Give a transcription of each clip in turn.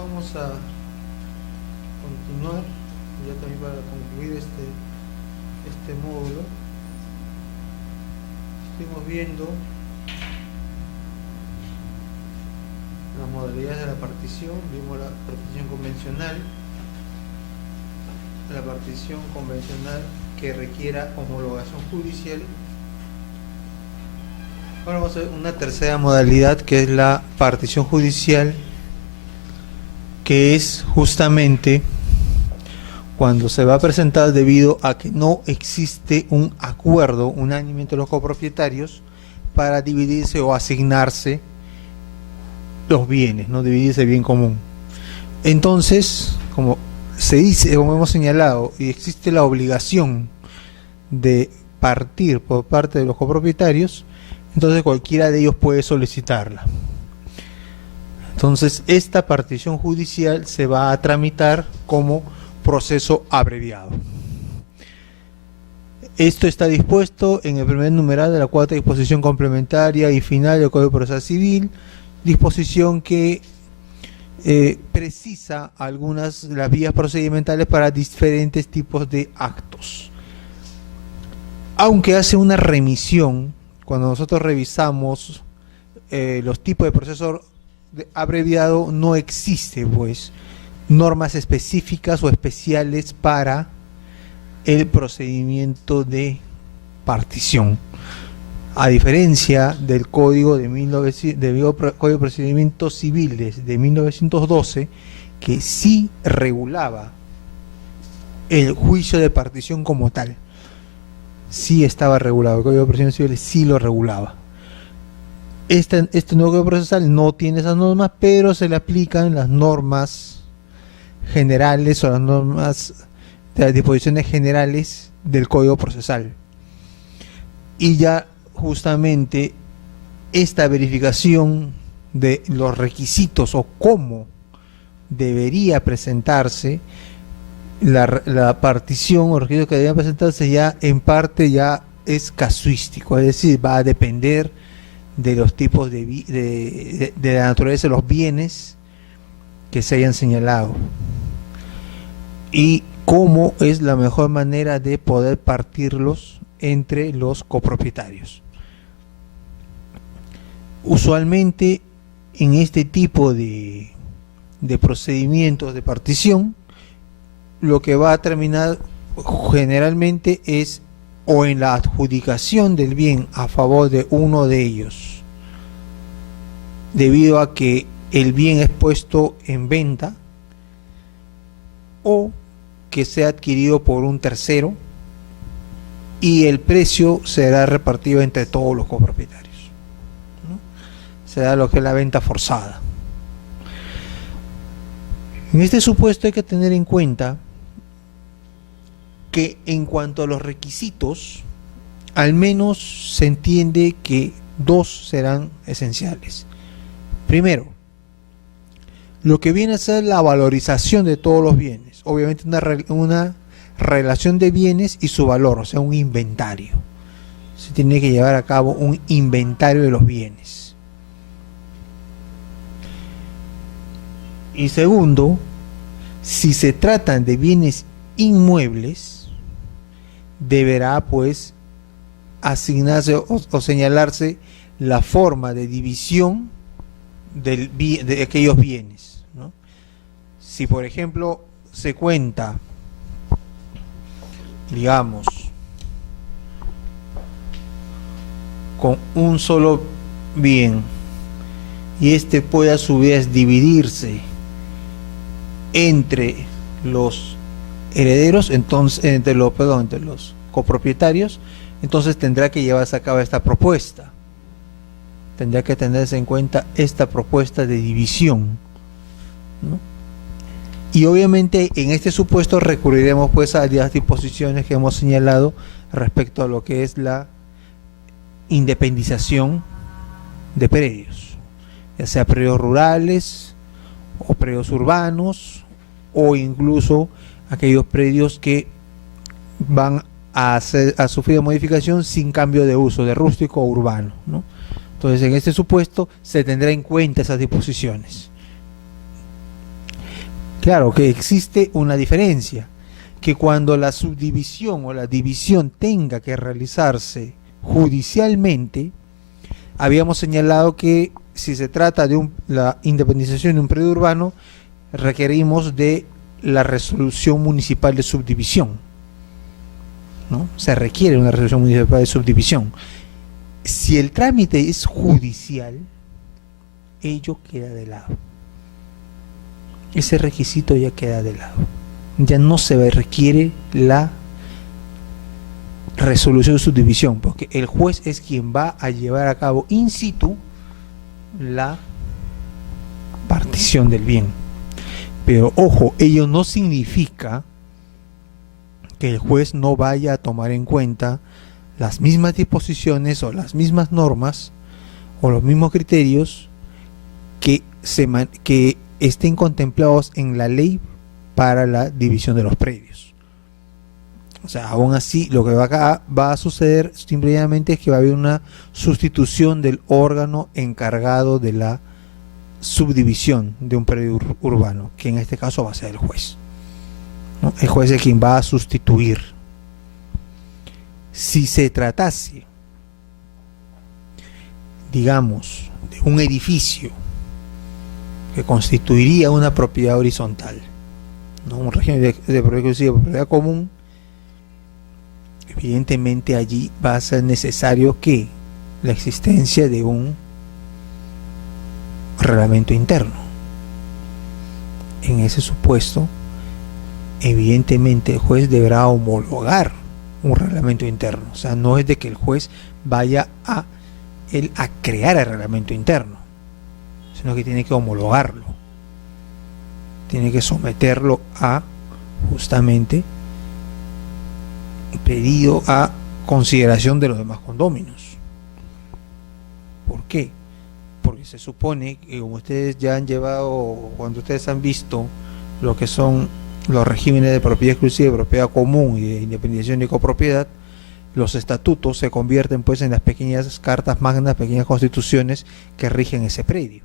vamos a continuar ya también para concluir este módulo. Estuvimos viendo las modalidades de la partición, vimos la partición convencional, la partición convencional que requiera homologación judicial. Ahora vamos a ver una tercera modalidad, que es la partición judicial, que es justamente cuando se va a presentar debido a que no existe un acuerdo unánime entre los copropietarios para dividirse o asignarse los bienes, no dividirse el bien común. Entonces, como se dice, como hemos señalado, y existe la obligación de partir por parte de los copropietarios, entonces cualquiera de ellos puede solicitarla. Entonces, esta partición judicial se va a tramitar como proceso abreviado. Esto está dispuesto en el primer numeral de la cuarta disposición complementaria y final del Código Procesal Civil, disposición que precisa las vías procedimentales para diferentes tipos de actos. Aunque hace una remisión, cuando nosotros revisamos los tipos de proceso abreviado, no existe pues normas específicas o especiales para el procedimiento de partición, a diferencia del Código de Código de Procedimientos Civiles de 1912, que sí regulaba el juicio de partición como tal. Sí estaba regulado, el Código de Procedimientos Civiles sí lo regulaba. Este nuevo Código Procesal no tiene esas normas, pero se le aplican las normas generales o las normas de las disposiciones generales del Código Procesal. Y ya justamente esta verificación de los requisitos o cómo debería presentarse la partición o requisitos que deberían presentarse, ya en parte ya es casuístico, es decir, va a depender de los tipos de la naturaleza de los bienes que se hayan señalado y cómo es la mejor manera de poder partirlos entre los copropietarios. Usualmente en este tipo de procedimientos de partición, lo que va a terminar generalmente es o en la adjudicación del bien a favor de uno de ellos, debido a que el bien es puesto en venta, o que sea adquirido por un tercero y el precio será repartido entre todos los copropietarios, ¿no? Será lo que es la venta forzada. En este supuesto hay que tener en cuenta que en cuanto a los requisitos, al menos se entiende que dos serán esenciales. Primero, lo que viene a ser la valorización de todos los bienes, obviamente una relación de bienes y su valor, o sea, un inventario. Se tiene que llevar a cabo un inventario de los bienes. Y segundo, si se tratan de bienes inmuebles, deberá pues asignarse o señalarse la forma de división de aquellos bienes, ¿no? Si por ejemplo se cuenta, digamos, con un solo bien y este puede a su vez dividirse entre los herederos, entonces entre los copropietarios, entonces tendrá que llevarse a cabo esta propuesta. Tendrá que tenerse en cuenta esta propuesta de división, ¿no? Y obviamente en este supuesto recurriremos pues a las disposiciones que hemos señalado respecto a lo que es la independización de predios, ya sea predios rurales o predios urbanos, o incluso aquellos predios que van a sufrir modificación sin cambio de uso, de rústico o urbano, ¿no? Entonces en este supuesto se tendrá en cuenta esas disposiciones. Claro que existe una diferencia, que cuando la subdivisión o la división tenga que realizarse judicialmente, habíamos señalado que si se trata de la independización de un predio urbano, requerimos de la resolución municipal de subdivisión, ¿no? Se requiere una resolución municipal de subdivisión. Si el trámite es judicial, ello queda de lado. Ese requisito ya queda de lado. Ya no se requiere la resolución de subdivisión, porque el juez es quien va a llevar a cabo in situ la partición del bien. Pero ojo, ello no significa que el juez no vaya a tomar en cuenta las mismas disposiciones o las mismas normas o los mismos criterios que estén contemplados en la ley para la división de los predios. O sea, aún así, lo que va a suceder simplemente es que va a haber una sustitución del órgano encargado de la subdivisión de un predio urbano, que en este caso va a ser el juez, ¿no? El juez es quien va a sustituir. Si se tratase, digamos, de un edificio que constituiría una propiedad horizontal, ¿no? Un régimen de propiedad común, evidentemente allí va a ser necesario que la existencia de un reglamento interno. En ese supuesto, evidentemente el juez deberá homologar un reglamento interno. O sea, no es de que el juez vaya a crear el reglamento interno, sino que tiene que homologarlo, tiene que someterlo a justamente pedido a consideración de los demás condóminos. ¿Por qué? Porque se supone que, como ustedes ya han llevado, cuando ustedes han visto lo que son los regímenes de propiedad exclusiva, de propiedad común y de independización y copropiedad, los estatutos se convierten pues en las pequeñas cartas magnas, pequeñas constituciones que rigen ese predio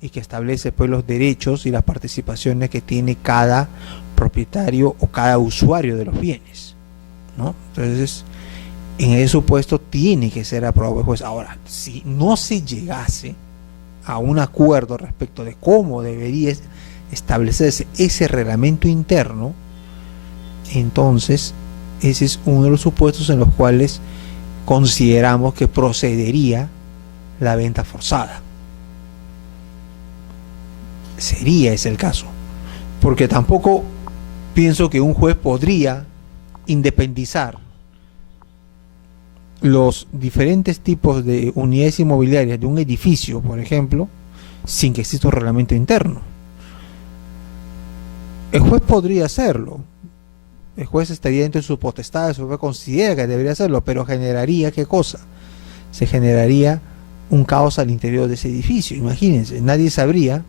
y que establece pues los derechos y las participaciones que tiene cada propietario o cada usuario de los bienes, ¿no? Entonces, en ese supuesto tiene que ser aprobado el juez. Ahora, si no se llegase a un acuerdo respecto de cómo debería establecerse ese reglamento interno, entonces ese es uno de los supuestos en los cuales consideramos que procedería la venta forzada. Sería ese el caso, porque tampoco pienso que un juez podría independizar los diferentes tipos de unidades inmobiliarias de un edificio, por ejemplo, sin que exista un reglamento interno. El juez podría hacerlo, el juez estaría dentro de su potestad, el juez considera que debería hacerlo, pero generaría ¿qué cosa? Se generaría un caos al interior de ese edificio. Imagínense, nadie sabría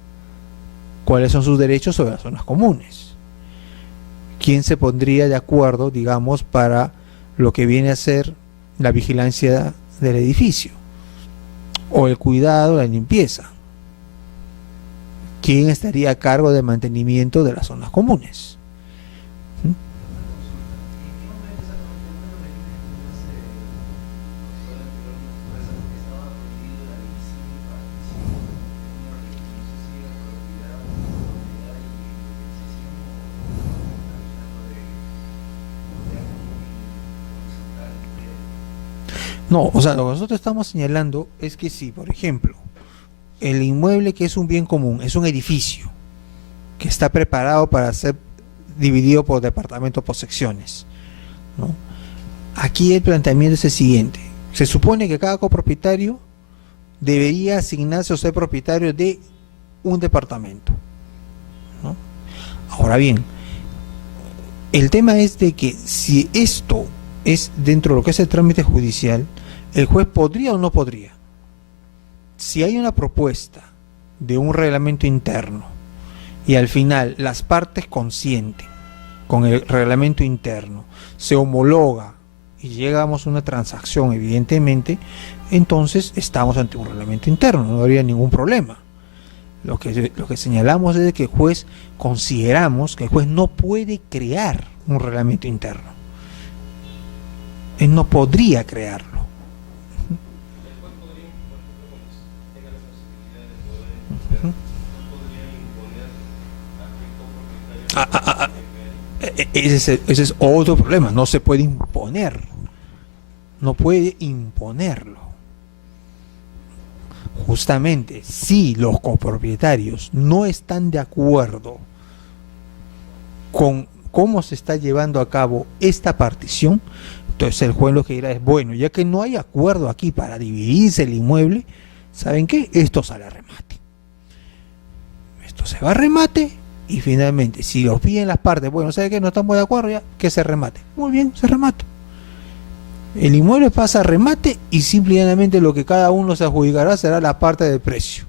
cuáles son sus derechos sobre las zonas comunes. ¿Quién se pondría de acuerdo, digamos, para lo que viene a ser la vigilancia del edificio o el cuidado, la limpieza? ¿Quién estaría a cargo del mantenimiento de las zonas comunes? No, o sea, lo que nosotros estamos señalando es que si, por ejemplo, el inmueble que es un bien común es un edificio que está preparado para ser dividido por departamentos, por secciones, ¿no? Aquí el planteamiento es el siguiente: se supone que cada copropietario debería asignarse o ser propietario de un departamento, ¿no? Ahora bien, el tema es de que si esto es dentro de lo que es el trámite judicial, el juez podría o no podría. Si hay una propuesta de un reglamento interno y al final las partes consienten con el reglamento interno, se homologa y llegamos a una transacción, evidentemente, entonces estamos ante un reglamento interno, no habría ningún problema. Lo que señalamos es que el juez, consideramos que el juez no puede crear un reglamento interno. Él no podría crearlo. Ah, ah, ah, ese es otro problema. No se puede imponer. No puede imponerlo. Justamente, si los copropietarios no están de acuerdo con cómo se está llevando a cabo esta partición, entonces el juez lo que dirá es, bueno, ya que no hay acuerdo aquí para dividirse el inmueble, ¿saben qué? Esto sale a remate. Esto se va a remate y finalmente, si lo piden las partes, bueno, ¿saben qué? No estamos de acuerdo, ya que se remate. Muy bien, se remata. El inmueble pasa a remate y simplemente lo que cada uno se adjudicará será la parte del precio.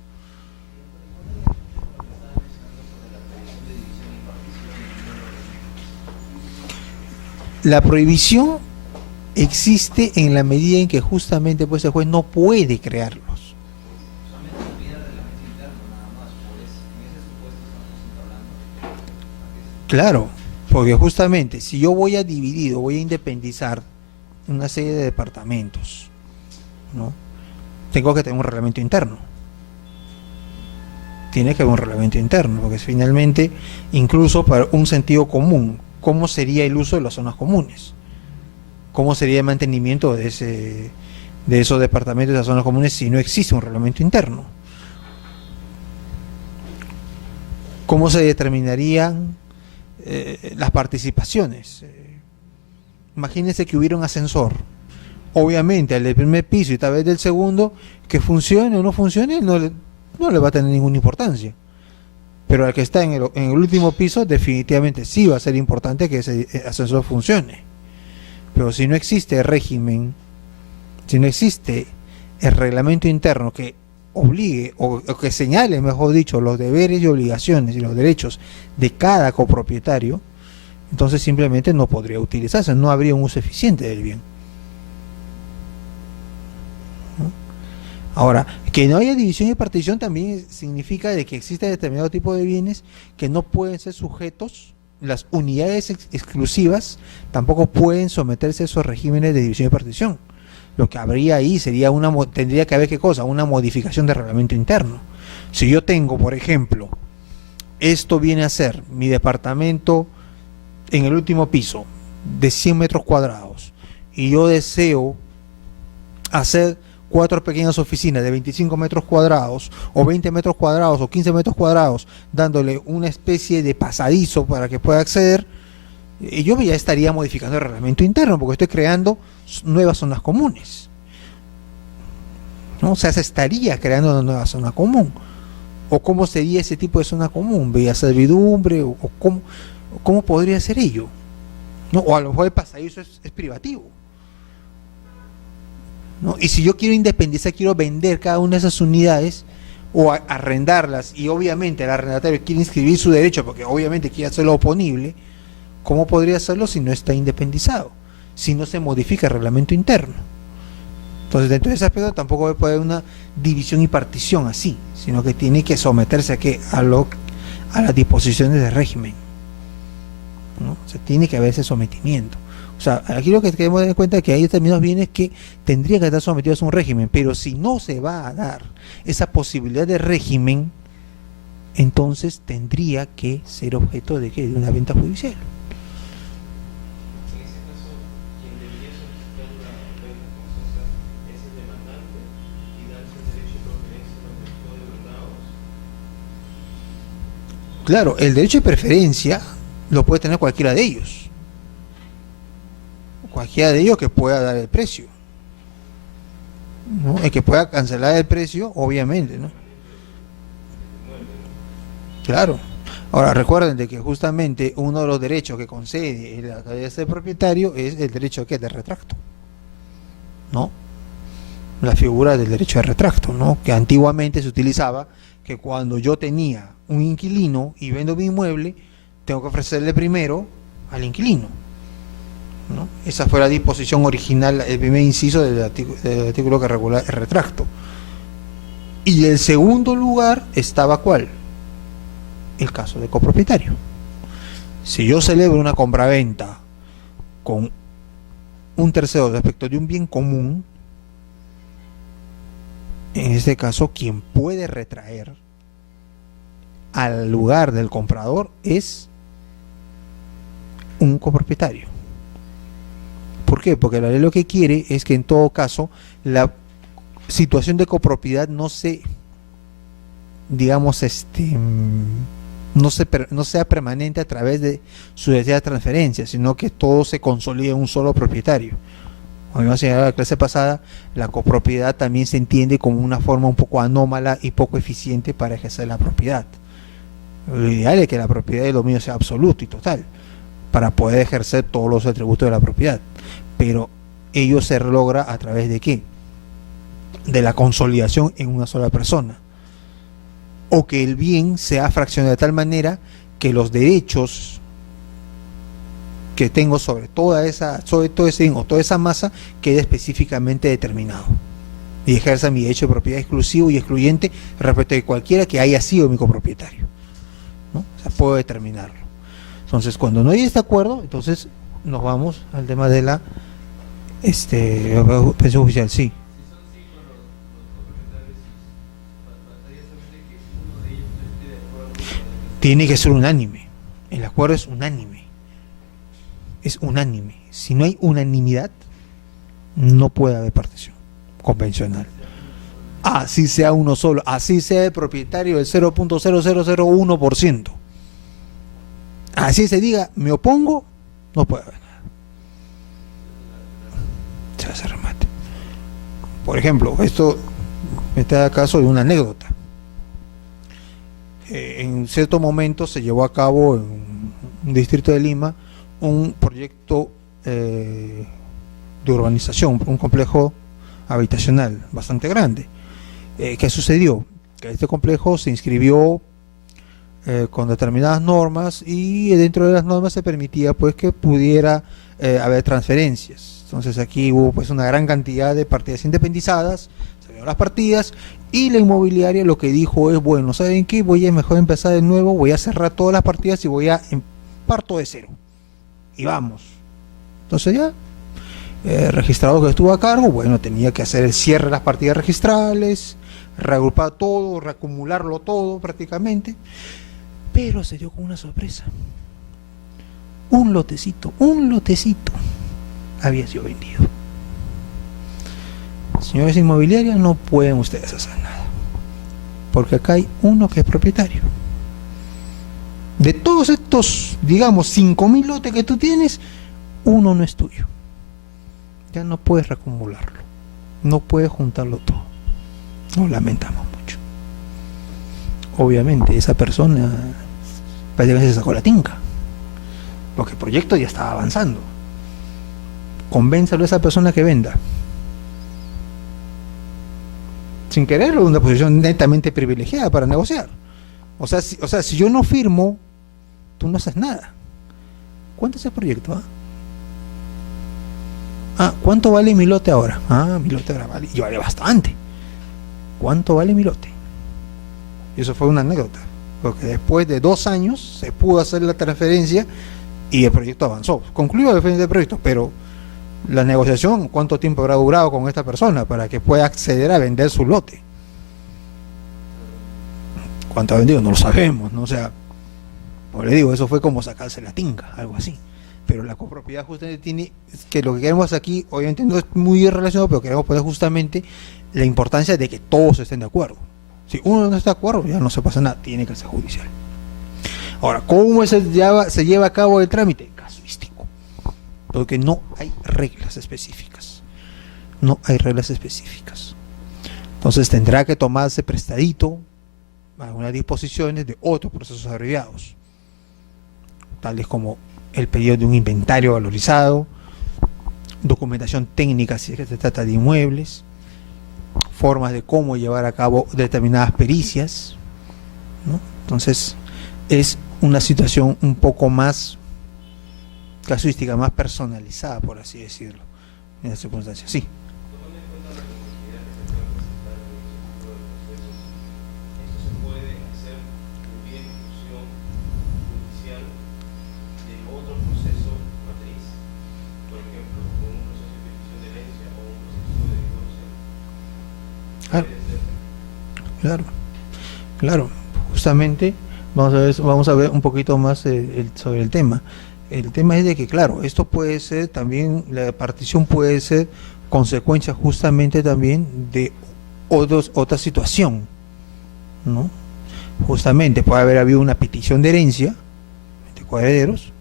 La prohibición existe en la medida en que justamente pues el juez no puede crearlos. Claro, porque justamente si yo voy a dividir o voy a independizar una serie de departamentos, ¿no? Tengo que tener un reglamento interno. Tiene que haber un reglamento interno, porque finalmente, incluso para un sentido común, ¿cómo sería el uso de las zonas comunes? ¿Cómo sería el mantenimiento de esos departamentos de las zonas comunes si no existe un reglamento interno? ¿Cómo se determinarían las participaciones? Imagínense que hubiera un ascensor. Obviamente, al del primer piso y tal vez del segundo, que funcione o no funcione, no le va a tener ninguna importancia. Pero al que está en el último piso, definitivamente sí va a ser importante que ese ascensor funcione. Pero si no existe el régimen, si no existe el reglamento interno que obligue o que señale, mejor dicho, los deberes y obligaciones y los derechos de cada copropietario, entonces simplemente no podría utilizarse, no habría un uso eficiente del bien. ¿No? Ahora, que no haya división y partición también significa de que existe determinado tipo de bienes que no pueden ser sujetos, las unidades exclusivas tampoco pueden someterse a esos regímenes de división y partición. Lo que habría ahí sería tendría que haber ¿qué cosa? Una modificación del reglamento interno. Si yo tengo, por ejemplo, esto viene a ser mi departamento en el último piso de 100 metros cuadrados y yo deseo hacer 4 pequeñas oficinas de 25 metros cuadrados o 20 metros cuadrados o 15 metros cuadrados, dándole una especie de pasadizo para que pueda acceder, yo ya estaría modificando el reglamento interno porque estoy creando nuevas zonas comunes, ¿no? O sea, se estaría creando una nueva zona común. ¿O cómo sería ese tipo de zona común? ¿Vía servidumbre? ¿O cómo podría ser ello? ¿No? O a lo mejor el pasadizo es privativo, ¿no? Y si yo quiero independizar, quiero vender cada una de esas unidades o arrendarlas, y obviamente el arrendatario quiere inscribir su derecho porque obviamente quiere hacerlo oponible, ¿cómo podría hacerlo si no está independizado? Si no se modifica el reglamento interno. Entonces, dentro de ese aspecto tampoco puede haber una división y partición así, sino que tiene que someterse a las disposiciones del régimen, ¿no? O sea, tiene que haber ese sometimiento. O sea, aquí lo que tenemos que dar cuenta es que hay determinados bienes que tendrían que estar sometidos a un régimen, pero si no se va a dar esa posibilidad de régimen, entonces tendría que ser objeto de una venta judicial. Claro, el derecho de preferencia lo puede tener cualquiera de ellos. Cualquiera de ellos que pueda dar el precio, ¿no? El que pueda cancelar el precio, obviamente, ¿no? Claro. Ahora, recuerden de que justamente uno de los derechos que concede la calidad de ser propietario es el derecho de retracto, ¿no? La figura del derecho de retracto, ¿no? Que antiguamente se utilizaba que cuando yo tenía un inquilino y vendo mi inmueble, tengo que ofrecerle primero al inquilino, ¿no? Esa fue la disposición original, el primer inciso del artículo que regula el retracto. Y el segundo lugar estaba ¿cuál? El caso de copropietario. Si yo celebro una compraventa con un tercero respecto de un bien común, en este caso quien puede retraer al lugar del comprador es un copropietario. ¿Por qué? Porque la ley lo que quiere es que en todo caso la situación de copropiedad no se, digamos, no sea permanente a través de sucesivas transferencias, sino que todo se consolide en un solo propietario. Como hemos señalado en la clase pasada, la copropiedad también se entiende como una forma un poco anómala y poco eficiente para ejercer la propiedad. Lo ideal es que la propiedad del dominio sea absoluto y total, para poder ejercer todos los atributos de la propiedad. Pero ello se logra a través de ¿qué? De la consolidación en una sola persona. O que el bien sea fraccionado de tal manera que los derechos que tengo sobre todo ese bien o toda esa masa quede específicamente determinado. Y ejerza mi derecho de propiedad exclusivo y excluyente respecto de cualquiera que haya sido mi copropietario, ¿no? O sea, puedo determinarlo. Entonces, cuando no hay este acuerdo, entonces nos vamos al tema de la pensión oficial, sí. Tiene que ser unánime. El acuerdo es unánime. Es unánime. Si no hay unanimidad, no puede haber partición convencional. Así sea uno solo, así sea el propietario del 0.0001%. Así se diga, me opongo, no puede haber nada. Se hace remate. Por ejemplo, esto me da caso de una anécdota. En cierto momento se llevó a cabo en un distrito de Lima un proyecto de urbanización, un complejo habitacional bastante grande. ¿Qué sucedió? Que este complejo se inscribió con determinadas normas y dentro de las normas se permitía pues que pudiera haber transferencias. Entonces aquí hubo pues una gran cantidad de partidas independizadas, se dieron las partidas y la inmobiliaria lo que dijo es, bueno, ¿saben qué? Voy a mejor empezar de nuevo, voy a cerrar todas las partidas y parto de cero. Y vamos. Entonces ya, el registrador que estuvo a cargo, bueno, tenía que hacer el cierre de las partidas registrales, reagrupar todo, reacumularlo todo prácticamente, pero se dio con una sorpresa. Un lotecito había sido vendido. Señores inmobiliarios, no pueden ustedes hacer nada, porque acá hay uno que es propietario. De todos estos, digamos, 5.000 lotes que tú tienes, uno no es tuyo. Ya no puedes reacumularlo, no puedes juntarlo todo. Nos lamentamos mucho. Obviamente esa persona prácticamente se sacó la tinca, porque el proyecto ya estaba avanzando. Convénzalo a esa persona que venda. Sin quererlo, una posición netamente privilegiada para negociar. O sea, si yo no firmo, tú no haces nada. ¿Cuánto es el proyecto? ¿Cuánto vale mi lote ahora? Mi lote ahora vale, y vale bastante. ¿Cuánto vale mi lote? Y eso fue una anécdota, porque después de 2 años se pudo hacer la transferencia y el proyecto avanzó. Concluyó el proyecto, pero la negociación, ¿cuánto tiempo habrá durado con esta persona para que pueda acceder a vender su lote? ¿Cuánto ha vendido? No lo sabemos, ¿no? O sea, como le digo, eso fue como sacarse la tinga, algo así. Pero la copropiedad justamente tiene, que lo que queremos aquí, obviamente no es muy relacionado, pero queremos poner justamente la importancia de que todos estén de acuerdo. Si uno no está de acuerdo, ya no se pasa nada, tiene que ser judicial. Ahora, ¿cómo se lleva a cabo el trámite? Casuístico. Porque no hay reglas específicas. No hay reglas específicas. Entonces tendrá que tomarse prestadito algunas disposiciones de otros procesos abreviados, tales como el pedido de un inventario valorizado, documentación técnica si es que se trata de inmuebles, formas de cómo llevar a cabo determinadas pericias, ¿no? Entonces es una situación un poco más casuística, más personalizada, por así decirlo, en las circunstancias. Sí. claro, claro. Justamente vamos a ver un poquito más sobre el tema. El tema es de que, claro, esto puede ser también, la partición puede ser consecuencia justamente también de otra situación, ¿no? Justamente puede haber habido una petición de herencia de coherederos,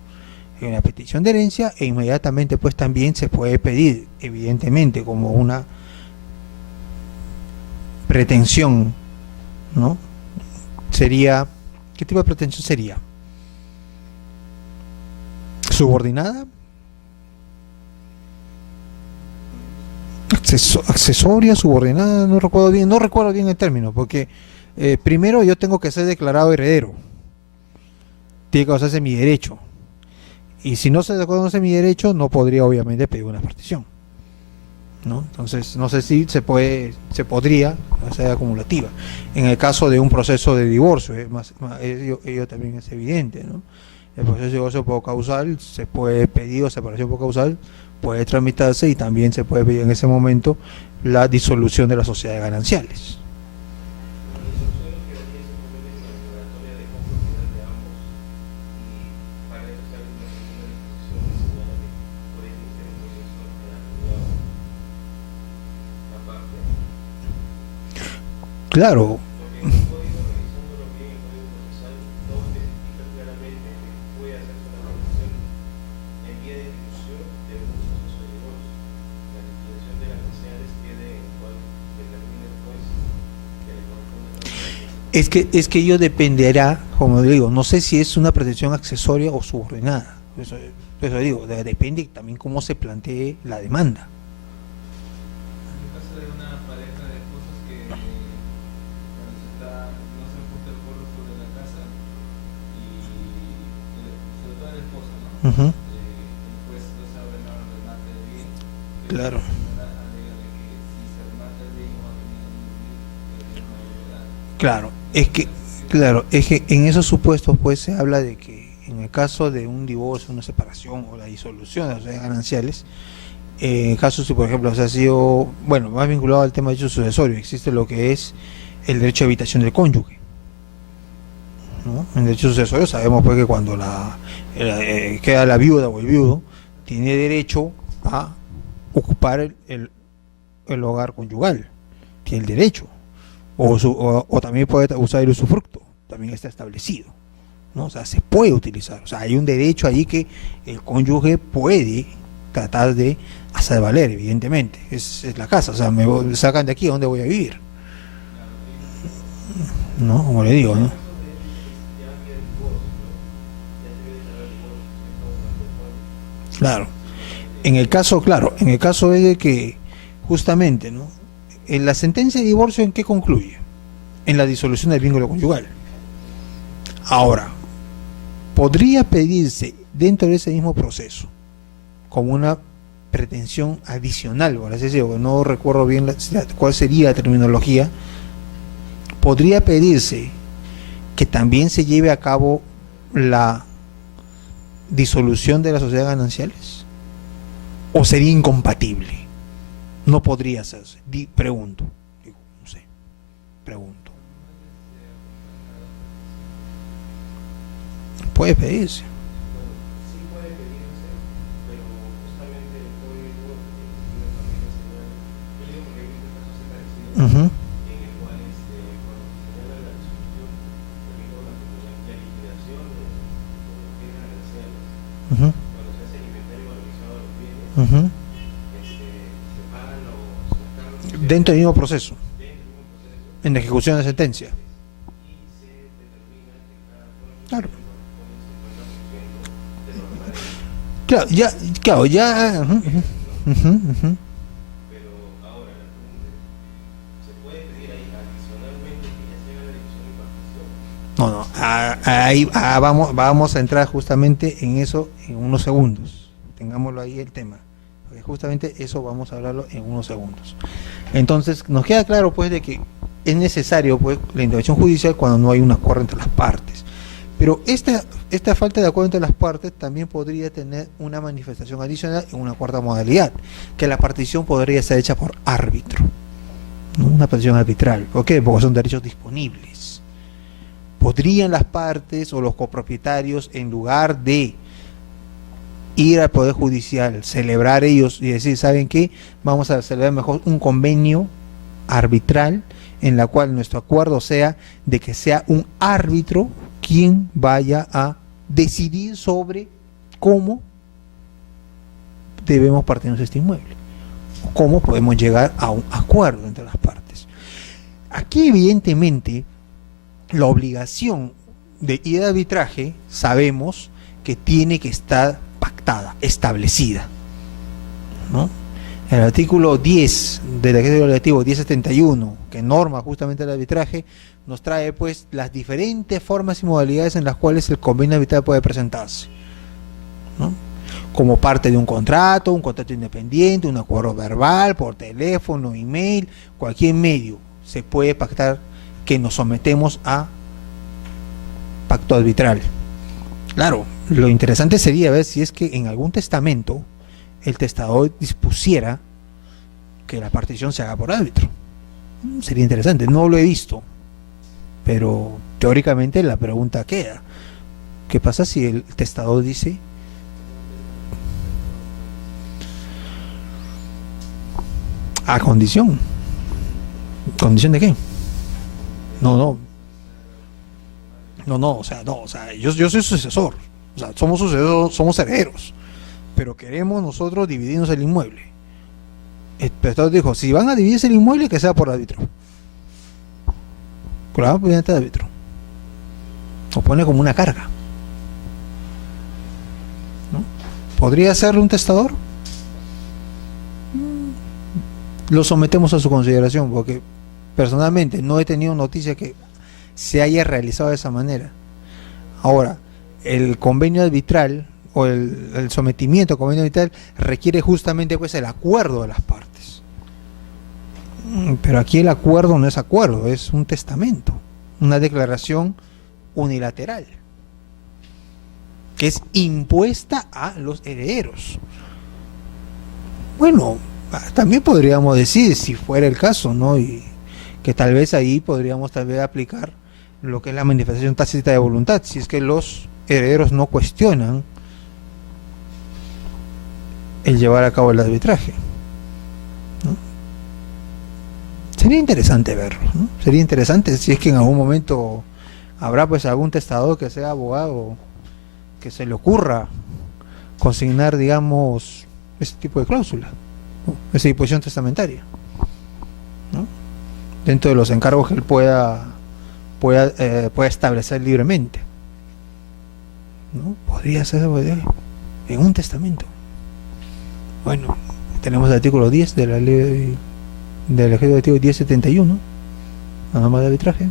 una petición de herencia e inmediatamente pues también se puede pedir, evidentemente, como una pretensión, ¿no? Sería, ¿qué tipo de pretensión sería? ¿Subordinada? ¿Accesoria? ¿Subordinada? No recuerdo bien el término, porque primero yo tengo que ser declarado heredero, tiene que hacerse mi derecho, y si no se conoce mi derecho, no podría obviamente pedir una partición, ¿no? Entonces, no sé si se podría hacer acumulativa. En el caso de un proceso de divorcio, ello también es evidente, ¿no? El proceso de divorcio por causal se puede pedir, o separación por causal puede tramitarse y también se puede pedir en ese momento la disolución de las sociedades gananciales. Claro, es que ello dependerá, como digo, no sé si es una pretensión accesoria o subordinada. Eso digo, depende también cómo se plantee la demanda. En el caso de una pareja de esposos que cuando no se han puesto de acuerdo sobre la casa y sobre todo la esposa, ¿no? Ujú, El juez no sabe no remate el bien, pero la claro, señora alega de que si se remata el bien no va a tener un vivir, que es mayor de edad. claro, Entonces, es que en esos supuestos pues se habla de que en el caso de un divorcio, una separación o la disolución de las sociedades gananciales, en casos si por ejemplo se ha sido, bueno, más vinculado al tema de hecho sucesorio, existe lo que es el derecho de habitación del cónyuge, ¿no? En derecho sucesorio sabemos pues que cuando queda la viuda o el viudo, tiene derecho a ocupar el hogar conyugal, tiene el derecho, o también puede usar el usufructo, también está establecido, ¿no? O sea, se puede utilizar, o sea, hay un derecho ahí que el cónyuge puede tratar de hacer valer, evidentemente, es la casa, o sea, me sacan de aquí, ¿a dónde voy a vivir? claro, ahí no se puede. ¿No? Como le digo, En el ¿no? caso de él, ya había divorcio, ¿no? Ya se había declarado el divorcio, estamos hablando de cuándo, Claro. si no mal En el entiendo. caso, claro, en el caso es de que justamente, ¿no? En la sentencia de divorcio, ¿en qué concluye? En la disolución del vínculo conyugal. Ahora, podría pedirse dentro de ese mismo proceso como una pretensión adicional, por así decirlo, no recuerdo bien cuál sería la terminología, podría pedirse que también se lleve a cabo la disolución de las sociedades gananciales, o sería incompatible, no podría hacerse. Pregunto, digo, no sé, pregunto. No les acompañado a petición. Puede pedirse. Bueno, sí puede pedirse, pero justamente el código civil también le señala, yo digo porque he visto casos así parecidos, Ujú, en el cual cuando se señala la disolución del vínculo matrimonial y la liquidación de los bienes gananciales, ujú, cuando se hace el inventario valorizado de los bienes, ujú. se pagan las cargas sociales Dentro del mismo proceso, dentro del mismo proceso, en la ejecución de sentencia. así es, y se determina que cada cónyuge Claro. corresponde el 50% de los remanentes. Claro, ya, claro, ya. Ujú, Es así, ¿no? ujú, ujú. Pero ahora la pregunta es, ¿se puede pedir ahí adicionalmente que ya se haga la división y partición? No, no, ahí vamos a entrar justamente en eso en unos segundos. Tengámoslo ahí el tema. Porque justamente eso vamos a hablarlo en unos segundos. Entonces, nos queda claro pues de que es necesario pues la intervención judicial cuando no hay un acuerdo entre las partes. Pero esta falta de acuerdo entre las partes también podría tener una manifestación adicional en una cuarta modalidad, que la partición podría ser hecha por árbitro, ¿no? Una petición arbitral. ¿Por qué? Porque son derechos disponibles. ¿Podrían las partes o los copropietarios, en lugar de ir al Poder Judicial, celebrar ellos y decir, ¿saben qué? Vamos a celebrar mejor un convenio arbitral en la cual nuestro acuerdo sea de que sea un árbitro quien vaya a decidir sobre cómo debemos partirnos este inmueble, cómo podemos llegar a un acuerdo entre las partes? Aquí evidentemente la obligación de ir de arbitraje sabemos que tiene que estar pactada, establecida, ¿no? El artículo 10 del decreto legislativo 1071, que norma justamente el arbitraje, nos trae pues las diferentes formas y modalidades en las cuales el convenio arbitral puede presentarse, ¿no? Como parte de un contrato independiente, un acuerdo verbal, por teléfono, email, cualquier medio se puede pactar que nos sometemos a pacto arbitral. Claro, lo interesante sería ver si es que en algún testamento el testador dispusiera que la partición se haga por árbitro. Sería interesante, no lo he visto, pero teóricamente la pregunta queda: ¿qué pasa si el testador dice a condición? ¿Condición de qué? No, o sea, yo soy sucesor, o sea, somos sucesores, somos herederos, pero queremos nosotros dividirnos el inmueble. El testador dijo, si van a dividirse el inmueble, que sea por árbitro. Claro, pues de árbitro. Nos pone como una carga, ¿no? ¿Podría hacerlo un testador? Lo sometemos a su consideración, porque personalmente no he tenido noticia que se haya realizado de esa manera. Ahora, el convenio arbitral o el sometimiento al convenio arbitral requiere justamente pues el acuerdo de las partes. Pero aquí el acuerdo no es acuerdo, es un testamento, una declaración unilateral que es impuesta a los herederos. Bueno, también podríamos decir, si fuera el caso, ¿no? Y que tal vez ahí podríamos tal vez aplicar lo que es la manifestación tácita de voluntad, si es que los herederos no cuestionan el llevar a cabo el arbitraje, ¿no? Sería interesante verlo, ¿no? Sería interesante si es que en algún momento habrá pues algún testador que sea abogado que se le ocurra consignar, digamos, ese tipo de cláusula, ¿no? Esa disposición testamentaria, ¿no? Dentro de los encargos que él pueda establecer libremente, ¿no? Podría ser en un testamento. Bueno, tenemos el artículo 10 de la ley del legislativo 1071, la norma de arbitraje.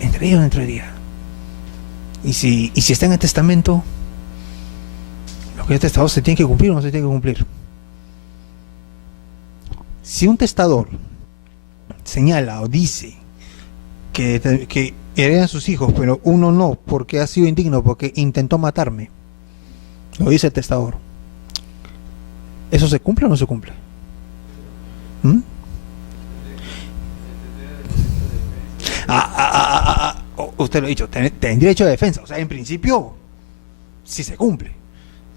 ¿Entraría o no entraría? Y si está en el testamento, lo que el testador se tiene que cumplir o no se tiene que cumplir. Si un testador señala o dice que heredan sus hijos, pero uno no, porque ha sido indigno, porque intentó matarme, lo dice el testador, ¿eso se cumple o no se cumple? Usted lo ha dicho, tiene derecho de defensa, o sea, en principio sí se cumple,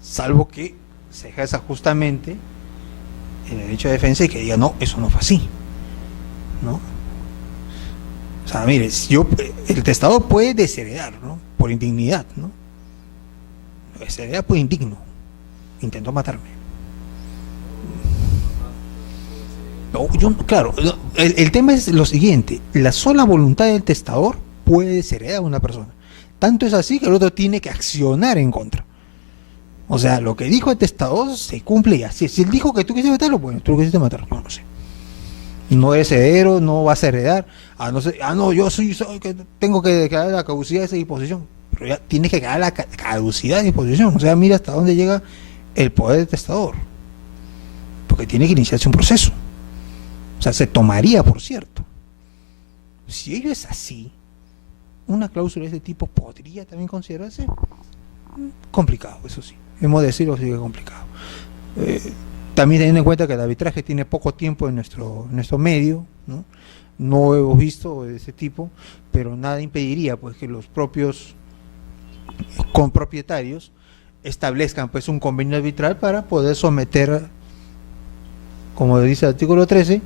salvo que se ejerza justamente el derecho de defensa y que diga, no, eso no fue así, ¿no? O sea, mire, el testador puede desheredar, ¿no? Por indignidad, ¿no? Desheredar por indigno, intentó matarme. No, claro, el tema es lo siguiente: la sola voluntad del testador puede desheredar a una persona. Tanto es así que el otro tiene que accionar en contra. O sea, lo que dijo el testador se cumple y así. Si él dijo que tú quisiste matarlo, bueno, tú lo quisiste matar, no sé. No eres heredero, no vas a heredar. No, yo soy que tengo que declarar la caducidad de esa disposición. Pero ya tienes que declarar la caducidad de disposición. O sea, mira hasta dónde llega el poder del testador. Porque tiene que iniciarse un proceso. O sea, se tomaría, por cierto. Si ello es así, una cláusula de este tipo podría también considerarse complicado, eso sí. Hemos de decirlo, sí que es complicado. También teniendo en cuenta que el arbitraje tiene poco tiempo en nuestro medio, ¿no? No hemos visto de ese tipo, pero nada impediría pues que los propios compropietarios establezcan pues un convenio arbitral para poder someter, como dice el artículo 13,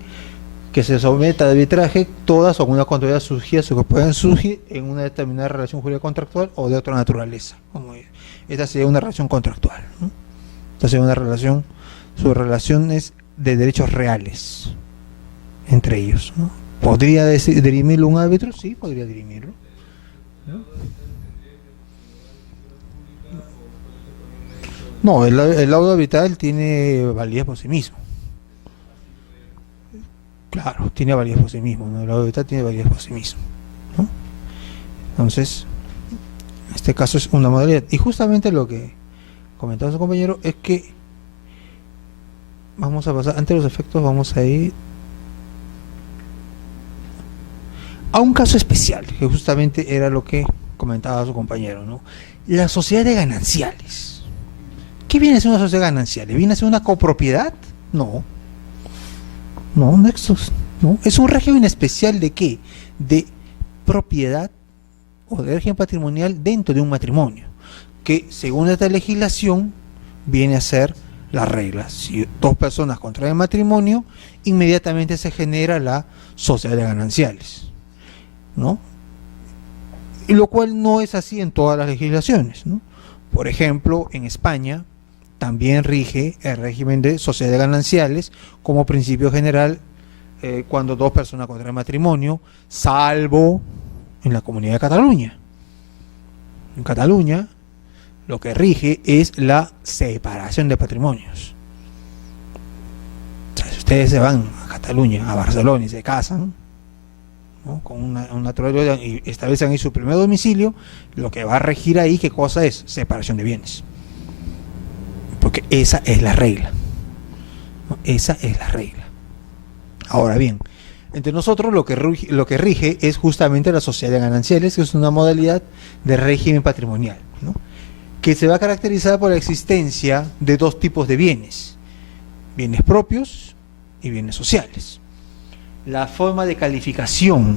que se someta a arbitraje todas o alguna controversia surgidas o que puedan surgir en una determinada relación jurídica contractual o de otra naturaleza. Esta sería una relación contractual, ¿no? Esta sería una relación, sus relaciones de derechos reales entre ellos, ¿no? ¿Podría dirimirlo un árbitro? Sí, podría dirimirlo, ¿no? No, el laudo arbitral tiene validez por sí mismo. Claro, tiene validez por sí mismo, ¿no? El laudo arbitral tiene validez por sí mismo, ¿no? Entonces, en este caso es una modalidad. Y justamente lo que comentaba su compañero es que vamos a pasar, antes de los efectos, vamos a ir a un caso especial, que justamente era lo que comentaba su compañero, ¿no? La sociedad de gananciales. ¿Qué viene a ser una sociedad ganancial? ¿Viene a ser una copropiedad? No. No, no. Es un régimen especial de ¿qué? De propiedad o de régimen patrimonial dentro de un matrimonio, que según esta legislación viene a ser la regla. Si dos personas contraen matrimonio, inmediatamente se genera la sociedad de gananciales, ¿no? Y lo cual no es así en todas las legislaciones, ¿no? Por ejemplo, en España también rige el régimen de sociedad de gananciales como principio general cuando dos personas contraen matrimonio, salvo en la Comunidad de Cataluña. En Cataluña lo que rige es la separación de patrimonios. O sea, si ustedes se van a Cataluña, a Barcelona y se casan, ¿no? Con una naturaleza y establecen ahí su primer domicilio, lo que va a regir ahí, ¿qué cosa es? Separación de bienes. Porque esa es la regla, ¿no? Esa es la regla. Ahora bien, entre nosotros lo que rige es justamente la sociedad de gananciales, que es una modalidad de régimen patrimonial, ¿no? Que se va a caracterizar por la existencia de dos tipos de bienes: bienes propios y bienes sociales. La forma de calificación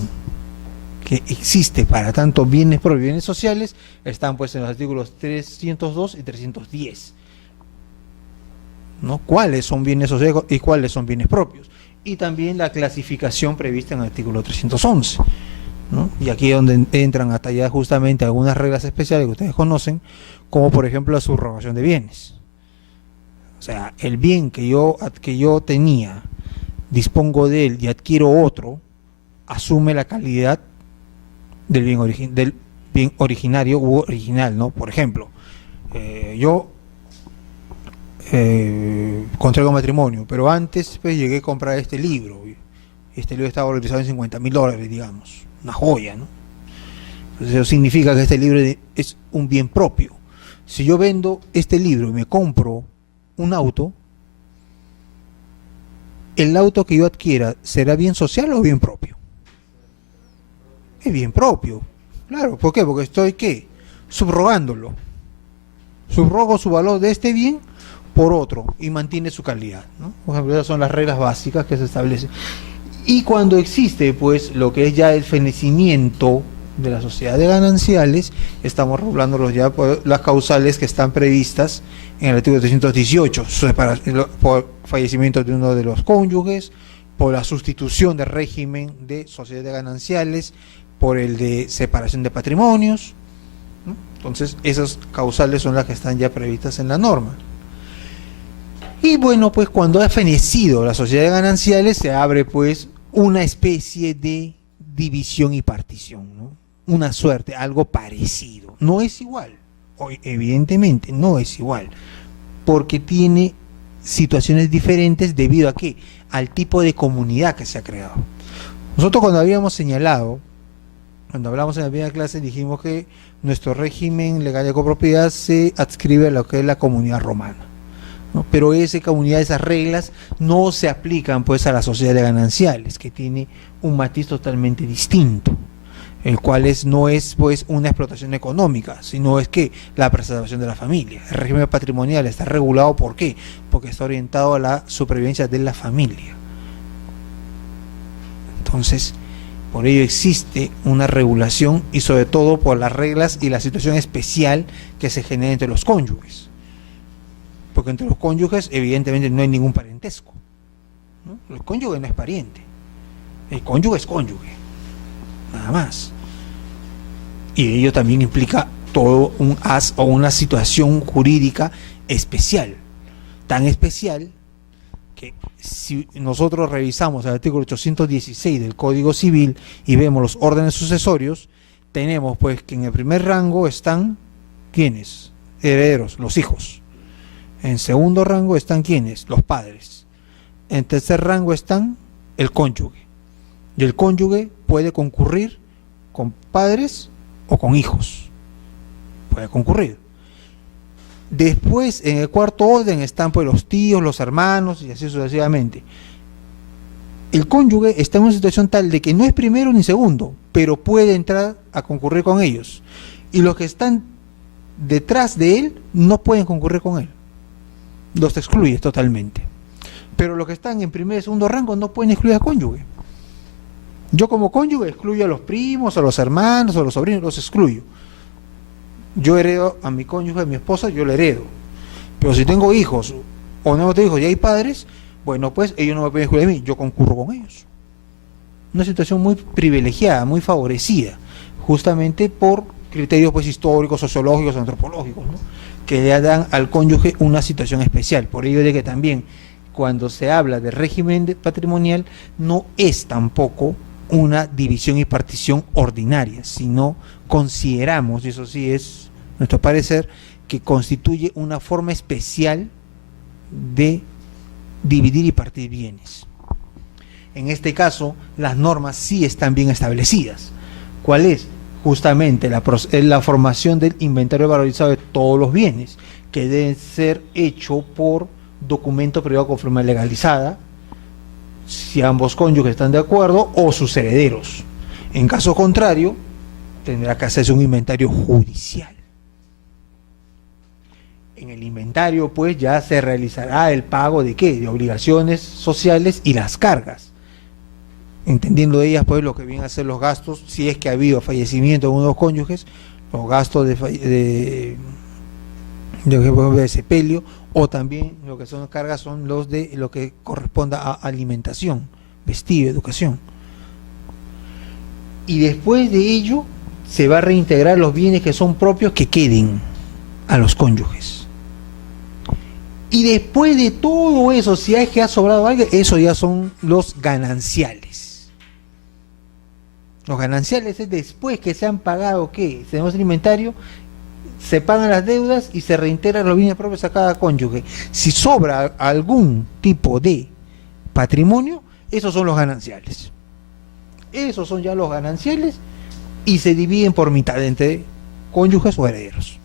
que existe para tanto bienes propios y bienes sociales están pues en los artículos 302 y 310, ¿no? ¿Cuáles son bienes sociales y cuáles son bienes propios? Y también la clasificación prevista en el artículo 311, ¿no? Y aquí es donde entran hasta allá justamente algunas reglas especiales que ustedes conocen, como por ejemplo la subrogación de bienes. O sea, el bien que yo tenía, dispongo de él y adquiero otro, asume la calidad del bien originario u original, ¿no? Por ejemplo, yo contraigo matrimonio, pero antes pues llegué a comprar este libro. Este libro estaba valorizado en $50,000, digamos, una joya, ¿no? Entonces eso significa que este libro es un bien propio. Si yo vendo este libro y me compro un auto, ¿el auto que yo adquiera será bien social o bien propio? Es bien propio. Claro, ¿por qué? Porque estoy, ¿qué? Subrogándolo. Subrogo su valor de este bien por otro y mantiene su calidad, ¿no? Por ejemplo, esas son las reglas básicas que se establecen. Y cuando existe pues lo que es ya el fenecimiento de la sociedad de gananciales, estamos regulándolos ya por las causales que están previstas en el artículo 318, por fallecimiento de uno de los cónyuges, por la sustitución del régimen de sociedad de gananciales, por el de separación de patrimonios, ¿no? Entonces esas causales son las que están ya previstas en la norma. Y bueno, pues cuando ha fenecido la sociedad de gananciales se abre pues una especie de división y partición, ¿no? Una suerte, algo parecido. No es igual, evidentemente no es igual, porque tiene situaciones diferentes debido a ¿qué? Al tipo de comunidad que se ha creado. Nosotros cuando habíamos señalado, cuando hablamos en la primera clase, dijimos que nuestro régimen legal de copropiedad se adscribe a lo que es la comunidad romana, ¿no? Pero esa comunidad, esas reglas no se aplican pues a la sociedad de gananciales, que tiene un matiz totalmente distinto. el cual no es pues una explotación económica, sino es que la preservación de la familia. El régimen patrimonial está regulado, ¿por qué? Porque está orientado a la supervivencia de la familia. Entonces, por ello existe una regulación, y sobre todo por las reglas y la situación especial que se genera entre los cónyuges. Porque entre los cónyuges evidentemente no hay ningún parentesco, ¿no? El cónyuge no es pariente, el cónyuge es cónyuge, nada más. Y ello también implica todo un as o una situación jurídica especial, tan especial que si nosotros revisamos el artículo 816 del Código Civil y vemos los órdenes sucesorios, tenemos pues que en el primer rango están ¿quiénes? Herederos, los hijos. En segundo rango están ¿quiénes? Los padres. En tercer rango están el cónyuge. Y el cónyuge puede concurrir con padres o con hijos. Puede concurrir. Después, en el cuarto orden están pues los tíos, los hermanos y así sucesivamente. El cónyuge está en una situación tal de que no es primero ni segundo, pero puede entrar a concurrir con ellos. Y los que están detrás de él no pueden concurrir con él. Los excluye totalmente. Pero los que están en primer y segundo rango no pueden excluir al cónyuge. Yo como cónyuge excluyo a los primos, a los hermanos, a los sobrinos, los excluyo. Yo heredo a mi cónyuge, a mi esposa, yo le heredo. Pero si tengo hijos o no tengo hijos y hay padres, bueno, pues ellos no me pueden excluir a mí, yo concurro con ellos. Una situación muy privilegiada, muy favorecida, justamente por criterios pues históricos, sociológicos, antropológicos, ¿no? Que le dan al cónyuge una situación especial. Por ello de que también cuando se habla de régimen patrimonial no es tampoco una división y partición ordinaria, sino consideramos, y eso sí es nuestro parecer, que constituye una forma especial de dividir y partir bienes. En este caso, las normas sí están bien establecidas. ¿Cuál es? Justamente la formación del inventario valorizado de todos los bienes, que deben ser hecho por documento privado con forma legalizada, si ambos cónyuges están de acuerdo, o sus herederos. En caso contrario, tendrá que hacerse un inventario judicial. En el inventario, pues, ya se realizará el pago de ¿qué? De obligaciones sociales y las cargas. Entendiendo de ellas, pues, lo que vienen a ser los gastos, si es que ha habido fallecimiento de uno de los cónyuges, los gastos de sepelio, o también lo que son cargas son los de lo que corresponda a alimentación, vestido, educación. Y después de ello se va a reintegrar los bienes que son propios que queden a los cónyuges. Y después de todo eso, si es que ha sobrado algo, eso ya son los gananciales. Los gananciales es después que se han pagado, ¿qué? Tenemos el inventario, se pagan las deudas y se reintegran los bienes propios a cada cónyuge. Si sobra algún tipo de patrimonio, esos son los gananciales. Esos son ya los gananciales y se dividen por mitad entre cónyuges o herederos.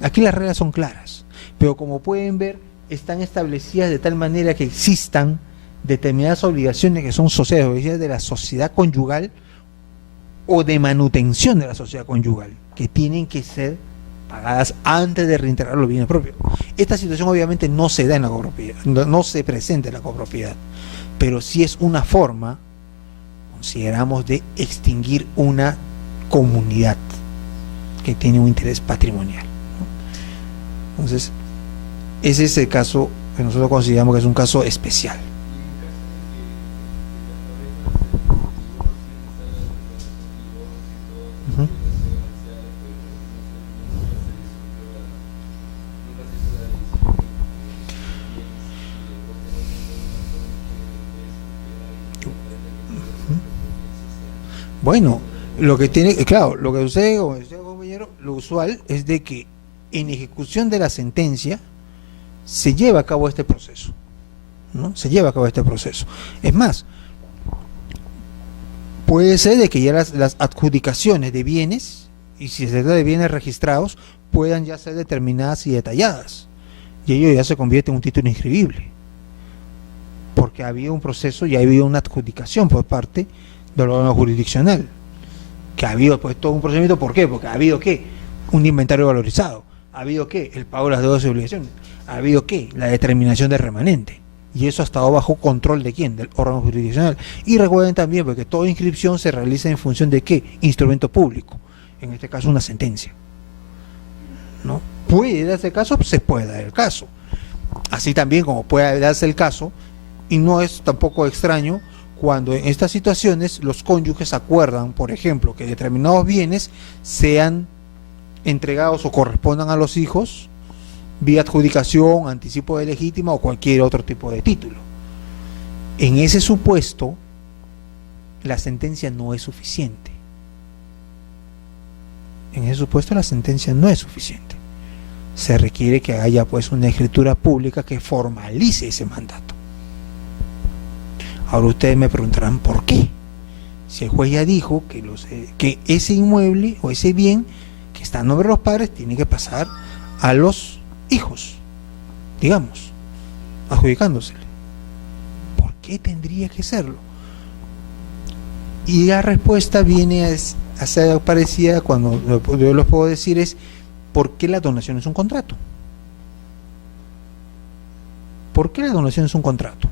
Aquí las reglas son claras, pero como pueden ver, están establecidas de tal manera que existan determinadas obligaciones que son sociales, obligaciones de la sociedad conyugal o de manutención de la sociedad conyugal, que tienen que ser pagadas antes de reintegrar los bienes propios. Esta situación obviamente no se da en la copropiedad, no se presenta en la copropiedad, pero sí es una forma, consideramos, de extinguir una comunidad que tiene un interés patrimonial, ¿no? Entonces, ese es el caso que nosotros consideramos que es un caso especial. Bueno, lo que tiene, claro, lo que sucede, como decía el compañero, lo usual es de que en ejecución de la sentencia se lleva a cabo este proceso, ¿no? Se lleva a cabo este proceso. Es más, puede ser de que ya las adjudicaciones de bienes, y si se trata de bienes registrados, puedan ya ser determinadas y detalladas, y ello ya se convierte en un título inscribible, porque ha habido un proceso y ha habido una adjudicación por parte del órgano jurisdiccional. que ha habido pues todo un procedimiento. ¿Por qué? Porque ha habido ¿qué? Un inventario valorizado, ha habido ¿qué? El pago de las deudas y obligaciones, ha habido ¿qué? La determinación del remanente. Y eso ha estado bajo control de quién, del órgano jurisdiccional. Y recuerden también porque toda inscripción se realiza en función de qué, instrumento público, en este caso una sentencia, ¿no? Puede darse caso, se puede dar el caso, así también como puede darse el caso, y no es tampoco extraño cuando en estas situaciones los cónyuges acuerdan, por ejemplo, que determinados bienes sean entregados o correspondan a los hijos vía adjudicación, anticipo de legítima o cualquier otro tipo de título. En ese supuesto, la sentencia no es suficiente. En ese supuesto, la sentencia no es suficiente. Se requiere que haya pues una escritura pública que formalice ese mandato. Ahora ustedes me preguntarán ¿por qué? Si el juez ya dijo que ese inmueble o ese bien que está a nombre de los padres tiene que pasar a los hijos, digamos, adjudicándosele. ¿Por qué tendría que serlo? Y la respuesta viene a ser parecida cuando yo les puedo decir es ¿por qué la donación es un contrato? ¿Por qué la donación es un contrato?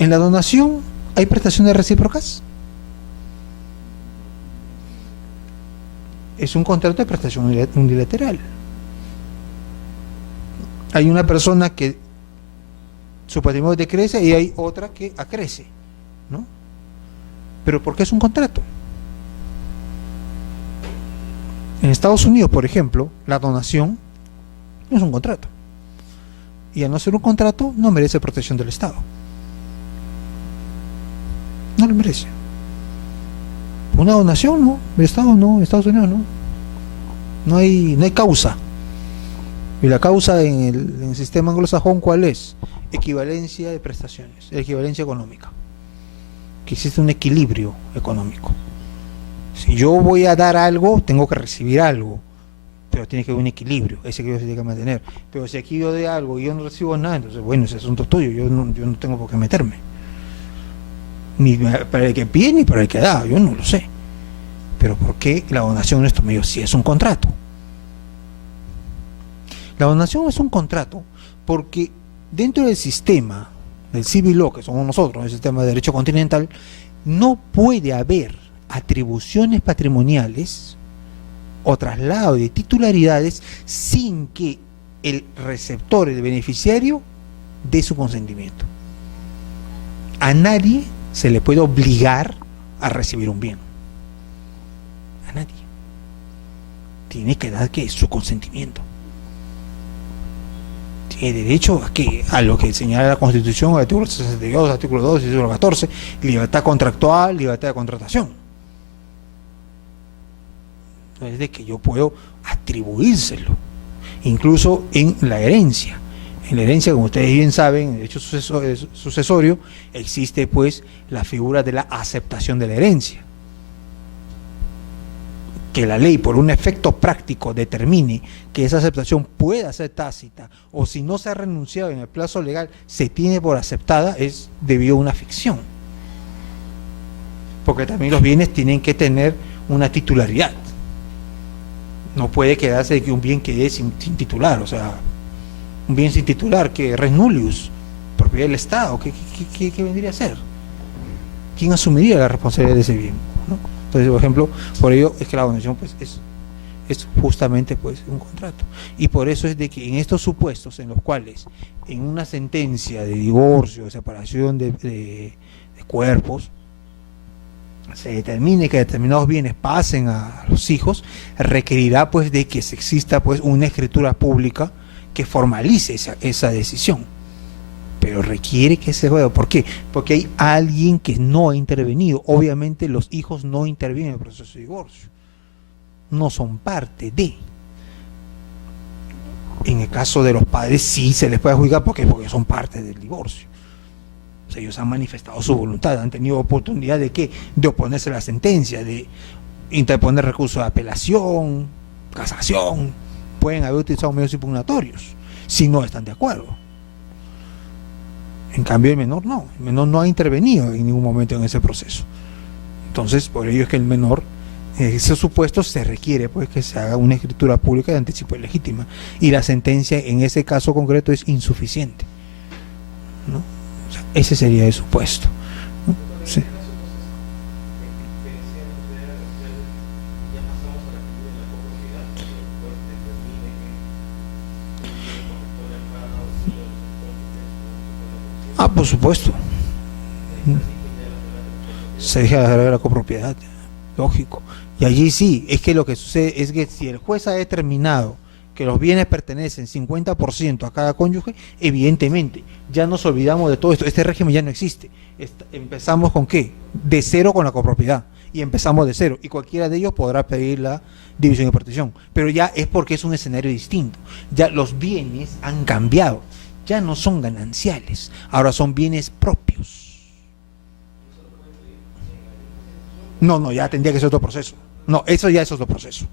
En la donación hay prestaciones recíprocas. Es un contrato de prestación unilateral. Hay una persona que su patrimonio decrece y hay otra que acrece, ¿no? Pero ¿por qué es un contrato? En Estados Unidos, por ejemplo, la donación no es un contrato. Y al no ser un contrato, no merece protección del Estado. No lo merece. Una donación, no. El Estado no. Estados Unidos no. No hay causa. Y la causa en el sistema anglosajón, ¿cuál es? Equivalencia de prestaciones, equivalencia económica. Que existe un equilibrio económico. Si yo voy a dar algo, tengo que recibir algo, pero tiene que haber un equilibrio, ese equilibrio se tiene que mantener. Pero si aquí yo doy algo y yo no recibo nada, entonces bueno, ese asunto es tuyo, yo no tengo por qué meterme. Ni para el que pide ni para el que da, yo no lo sé. Pero ¿por qué la donación en estos medios sí es un contrato? La donación es un contrato porque dentro del sistema del civil law, que somos nosotros, el sistema de derecho continental, no puede haber atribuciones patrimoniales o traslado de titularidades sin que el receptor, el beneficiario, dé su consentimiento. A nadie se le puede obligar a recibir un bien. A nadie. Tiene que dar su consentimiento. Tiene derecho a lo que señala la Constitución, artículo 62, artículo 2, artículo 14, libertad contractual, libertad de contratación. Es de que yo puedo atribuírselo, incluso en la herencia. En la herencia, como ustedes bien saben, en el derecho sucesorio, existe pues la figura de la aceptación de la herencia. Que la ley, por un efecto práctico, determine que esa aceptación pueda ser tácita, o si no se ha renunciado en el plazo legal, se tiene por aceptada, es debido a una ficción. Porque también los bienes tienen que tener una titularidad. No puede quedarse de que un bien quede sin titular, o sea, un bien sin titular, que res nullius, propiedad del Estado, ¿qué vendría a ser? ¿Quién asumiría la responsabilidad de ese bien? ¿No? Entonces, por ejemplo, por ello es que la donación pues, es justamente pues, un contrato. Y por eso es de que en estos supuestos en los cuales en una sentencia de divorcio, de separación de cuerpos, se determine que determinados bienes pasen a los hijos, requerirá pues de que exista pues una escritura pública que formalice esa decisión. Pero requiere que se juegue. ¿Por qué? Porque hay alguien que no ha intervenido. Obviamente los hijos no intervienen en el proceso de divorcio. No son parte de. En el caso de los padres sí se les puede juzgar. ¿Por qué? Porque son parte del divorcio. O sea, ellos han manifestado su voluntad, han tenido oportunidad de ¿qué? De oponerse a la sentencia, de interponer recursos de apelación, casación. Pueden haber utilizado medios impugnatorios si no están de acuerdo. En cambio el menor no ha intervenido en ningún momento en ese proceso. Entonces, por ello es que el menor, en esos supuestos se requiere pues que se haga una escritura pública de anticipo ilegítima, y la sentencia en ese caso concreto es insuficiente, ¿no? O sea, ese sería el supuesto, ¿no? Sí. Ah, por supuesto. Se deja de la copropiedad, lógico. Y allí sí, es que lo que sucede es que si el juez ha determinado que los bienes pertenecen 50% a cada cónyuge, evidentemente ya nos olvidamos de todo esto. Este régimen ya no existe. Empezamos con ¿qué? De cero con la copropiedad. Y empezamos de cero. Y cualquiera de ellos podrá pedir la división y partición. Pero ya es porque es un escenario distinto. Ya los bienes han cambiado. Ya no son gananciales. Ahora son bienes propios. No, no, ya tendría que ser otro proceso. No, eso ya es otro proceso.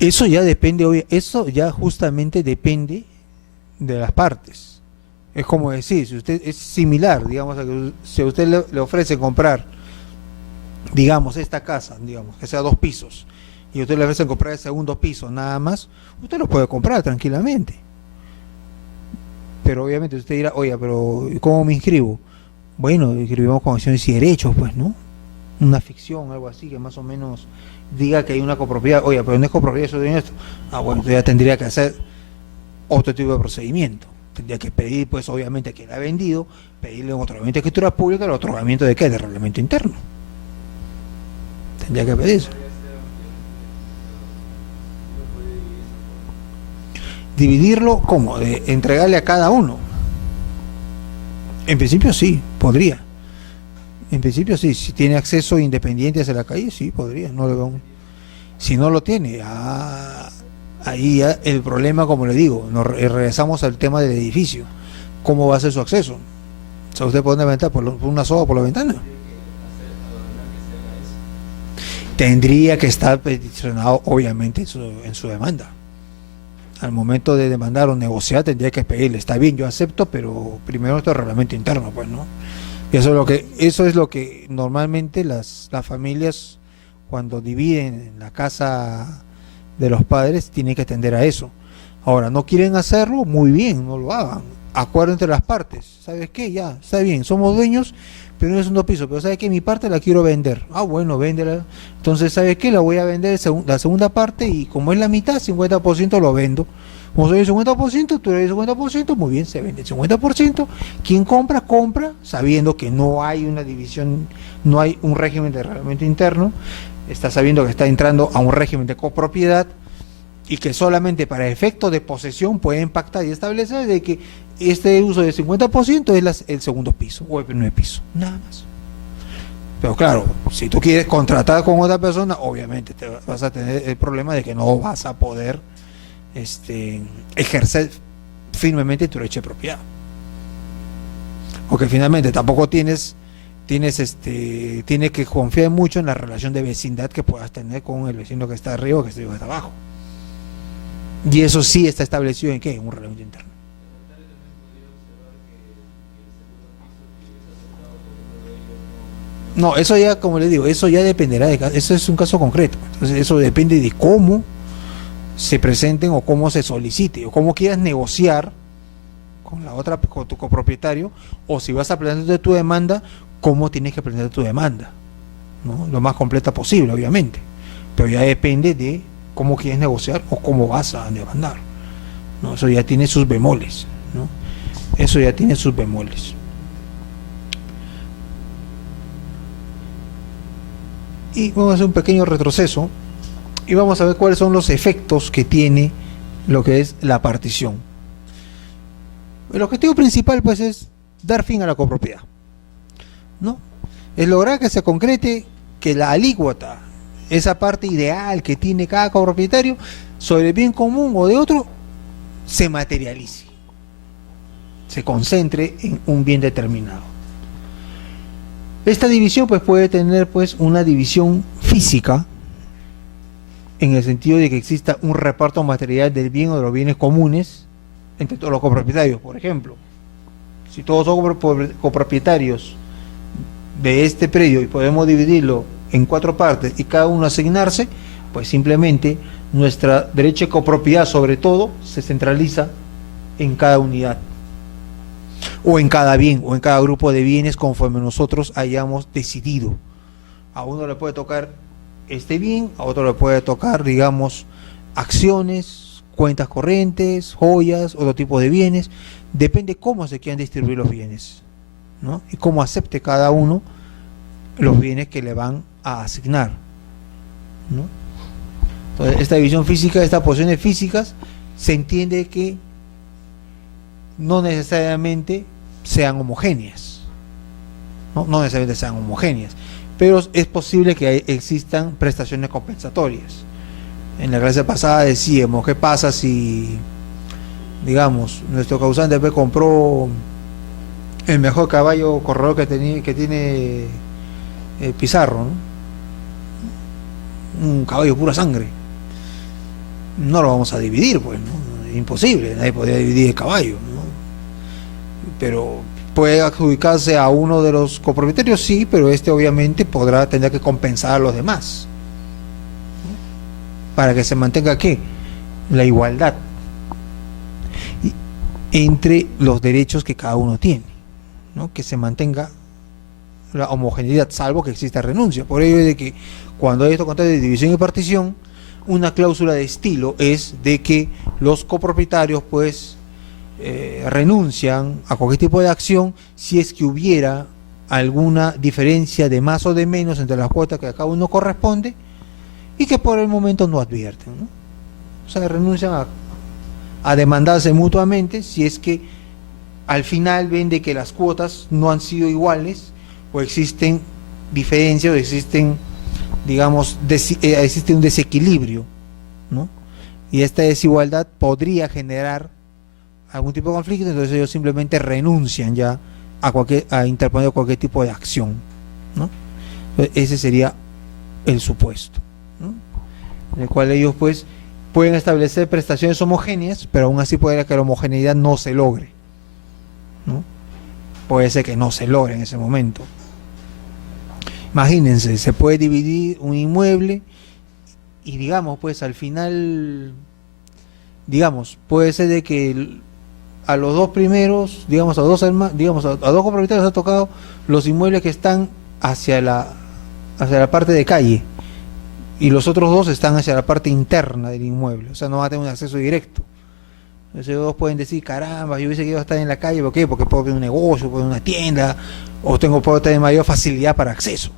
Eso ya depende, eso ya justamente depende de las partes. Es como decir, si usted es similar, digamos, a que si a usted le ofrece comprar, digamos, esta casa, digamos, que sea 2 pisos, y usted le ofrece comprar el segundo piso, nada más, usted lo puede comprar tranquilamente. Pero obviamente usted dirá, oye, pero ¿cómo me inscribo? Bueno, inscribimos con acciones y derechos, pues, ¿no? Una ficción, algo así, que más o menos diga que hay una copropiedad. Oye, pero no es copropiedad, eso de esto. Ah, bueno, usted ya tendría que hacer otro tipo de procedimiento. Tendría que pedir, pues, obviamente, que la ha vendido, pedirle un otorgamiento de escritura pública, el otorgamiento de qué, de reglamento interno. Tendría que pedir eso. Dividirlo, ¿cómo? De entregarle a cada uno. En principio sí, podría. En principio sí, si tiene acceso independiente hacia la calle, sí, podría. No le veo si no lo tiene, ahí ya el problema, como le digo, regresamos al tema del edificio. ¿Cómo va a ser su acceso? O sea, usted puede entrar por una soga por la ventana. Tendría que estar peticionado, obviamente, en su demanda. Al momento de demandar o negociar, tendría que pedirle, está bien, yo acepto, pero primero esto es reglamento interno, pues, ¿no? Y eso es lo que normalmente las familias, cuando dividen la casa de los padres, tienen que atender a eso. Ahora, no quieren hacerlo, muy bien, no lo hagan. Acuerdo entre las partes. ¿Sabes qué? Ya, está bien, somos dueños, pero no es un 2 pisos. Pero ¿sabes qué? Mi parte la quiero vender. Ah, bueno, véndela. Entonces, ¿sabes qué? La voy a vender la segunda parte, y como es la mitad, 50% lo vendo. Como soy el 50%, tú eres el 50%, muy bien, se vende el 50%. Quien compra, compra, sabiendo que no hay una división, no hay un régimen de reglamento interno, está sabiendo que está entrando a un régimen de copropiedad, y que solamente para efectos de posesión pueden pactar y establecer de que este uso del 50% es el segundo piso o el primer piso, nada más. Pero claro, si tú quieres contratar con otra persona, obviamente te vas a tener el problema de que no vas a poder ejercer firmemente tu derecho de propiedad, porque finalmente tampoco tienes que confiar mucho en la relación de vecindad que puedas tener con el vecino que está arriba o que está abajo, y eso sí está establecido en ¿qué? En un reglamento interno. No, eso ya, como le digo, eso ya dependerá de cada, eso es un caso concreto. Entonces eso depende de cómo se presenten o cómo se solicite o cómo quieras negociar con tu copropietario, o si vas a presentar tu demanda, cómo tienes que presentar tu demanda, ¿no? Lo más completa posible, obviamente, pero ya depende de cómo quieres negociar o cómo vas a demandar, ¿no? Eso ya tiene sus bemoles, ¿no? Eso ya tiene sus bemoles. Y vamos a hacer un pequeño retroceso y vamos a ver cuáles son los efectos que tiene lo que es la partición. El objetivo principal, pues, es dar fin a la copropiedad, ¿no? Es lograr que se concrete que la alícuota, esa parte ideal que tiene cada copropietario sobre el bien común o de otro, se materialice. se concentre en un bien determinado. Esta división pues puede tener pues una división física, en el sentido de que exista un reparto material del bien o de los bienes comunes entre todos los copropietarios. Por ejemplo, si todos son copropietarios de este predio y podemos dividirlo en 4 partes y cada uno asignarse, pues simplemente nuestra derecho de copropiedad sobre todo se centraliza en cada unidad o en cada bien o en cada grupo de bienes conforme nosotros hayamos decidido. A uno le puede tocar este bien, a otro le puede tocar, digamos, acciones, cuentas corrientes, joyas, otro tipo de bienes. Depende cómo se quieran distribuir los bienes, ¿no? Y cómo acepte cada uno los bienes que le van a asignar, ¿no? Entonces, esta división física, estas posiciones físicas, se entiende que no necesariamente sean homogéneas, no necesariamente sean homogéneas, pero es posible que existan prestaciones compensatorias. En la clase pasada decíamos, ¿qué pasa si, digamos, nuestro causante compró el mejor caballo corredor que tiene Pizarro, ¿no? Un caballo pura sangre? No lo vamos a dividir, pues, ¿no? Es imposible, nadie podría dividir el caballo, ¿no? Pero puede adjudicarse a uno de los copropietarios, sí, pero este obviamente tendrá que compensar a los demás, ¿no? Para que se mantenga, ¿qué? La igualdad entre los derechos que cada uno tiene, ¿no? Que se mantenga la homogeneidad, salvo que exista renuncia. Por ello es de que cuando hay estos contratos de división y partición, una cláusula de estilo es de que los copropietarios pues renuncian a cualquier tipo de acción si es que hubiera alguna diferencia de más o de menos entre las cuotas que a cada uno corresponde y que por el momento no advierten, ¿no? O sea, renuncian a demandarse mutuamente si es que al final ven de que las cuotas no han sido iguales o existen diferencias o existen, digamos, existe un desequilibrio, ¿no? Y esta desigualdad podría generar algún tipo de conflicto, entonces ellos simplemente renuncian ya a interponer cualquier tipo de acción, ¿no? Entonces, ese sería el supuesto, ¿no? En el cual ellos pues pueden establecer prestaciones homogéneas, pero aún así puede que la homogeneidad no se logre, ¿no? Puede ser que no se logre en ese momento. Imagínense, se puede dividir un inmueble y digamos pues al final, digamos, puede ser de que a los dos primeros, digamos a dos copropietarios ha tocado los inmuebles que están hacia la parte de calle y los otros dos están hacia la parte interna del inmueble, o sea, no va a tener un acceso directo. Entonces ellos dos pueden decir, caramba, yo hubiese querido estar en la calle, ¿por qué? Porque puedo tener un negocio, puedo tener una tienda, o puedo tener mayor facilidad para acceso.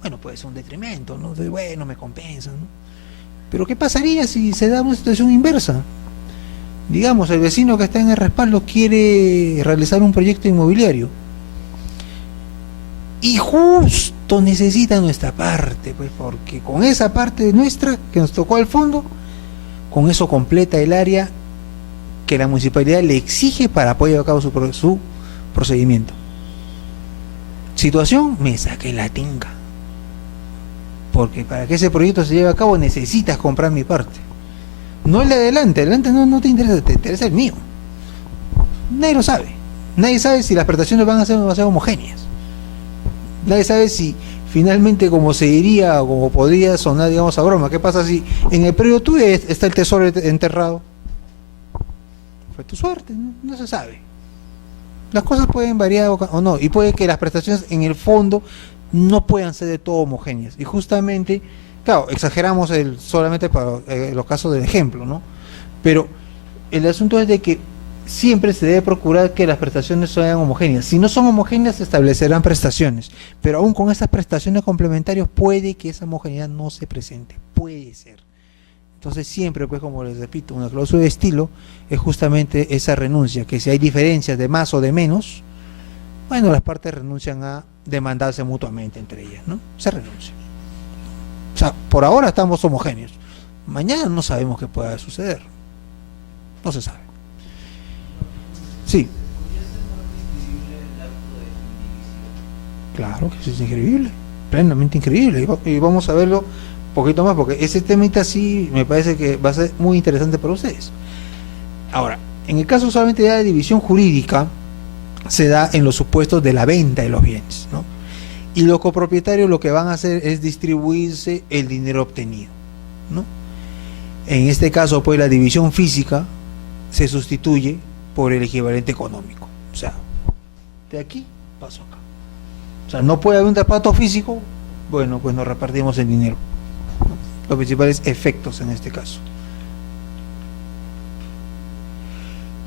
Bueno, puede ser un detrimento, ¿no? Entonces, bueno, me compensa, ¿no? Pero ¿qué pasaría si se da una situación inversa? Digamos, el vecino que está en el respaldo quiere realizar un proyecto inmobiliario y justo necesita nuestra parte, pues porque con esa parte nuestra que nos tocó al fondo, con eso completa el área que la municipalidad le exige para poder llevar a cabo su procedimiento. Situación, me saqué la tinga, porque para que ese proyecto se lleve a cabo necesitas comprar mi parte, no el de adelante no te interesa, te interesa el mío. Nadie lo sabe, nadie sabe si las prestaciones van a ser homogéneas, nadie sabe si finalmente, como se diría o como podría sonar, digamos, a broma, ¿qué pasa si en el predio tuyo está el tesoro enterrado? Fue tu suerte, no se sabe. Las cosas pueden variar o no, y puede que las prestaciones en el fondo no puedan ser de todo homogéneas. Y justamente, claro, exageramos solamente para los casos del ejemplo, ¿no? Pero el asunto es de que siempre se debe procurar que las prestaciones sean homogéneas. Si no son homogéneas, se establecerán prestaciones. Pero aún con esas prestaciones complementarias puede que esa homogeneidad no se presente. Puede ser. Entonces siempre, pues como les repito, una cláusula de estilo es justamente esa renuncia, que si hay diferencias de más o de menos, bueno, las partes renuncian a demandarse mutuamente entre ellas, ¿no? Se renuncia. O sea, por ahora estamos homogéneos. Mañana no sabemos qué pueda suceder. No se sabe. Sí. Claro que eso es increíble, plenamente increíble. Y vamos a verlo un poquito más, porque ese temita sí me parece que va a ser muy interesante para ustedes. Ahora, en el caso solamente de la división jurídica, se da en los supuestos de la venta de los bienes, ¿no? Y los copropietarios lo que van a hacer es distribuirse el dinero obtenido, ¿no? En este caso, pues la división física se sustituye por el equivalente económico. O sea, de aquí paso acá. O sea, no puede haber un reparto físico, bueno, pues nos repartimos el dinero, ¿no? Los principales efectos en este caso.